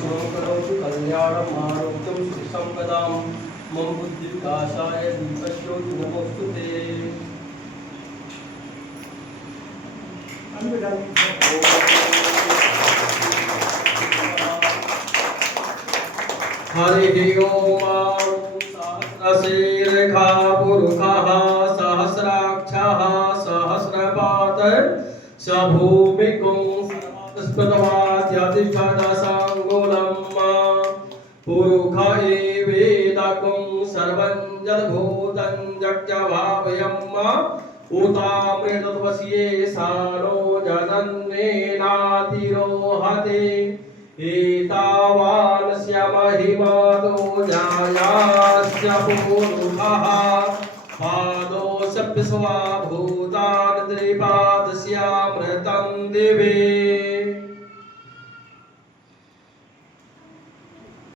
शुभं करोतु कल्याणम् आरोग्यं सुखसम्पदां मम बुद्धिविकासाय दीपज्योति नमोस्तुते। हरिः ओम सहस्रशीर्षा पुरुषः सहस्राक्षः सहस्रपात् स भूमिकुं सर्वस्पृतवाद्यधिष्ठदशाङ्गुलम् पुरुष एवेदकुं सर्वं जलभूतं जगज्भावयम् उतामृतवस्ये सानो जनन्नेनातिरोहते एतावानस्य महिमातो जायास्य पुरुषः पादोऽस्य विश्वा भूतानि त्रिपादस्यामृतं दिवे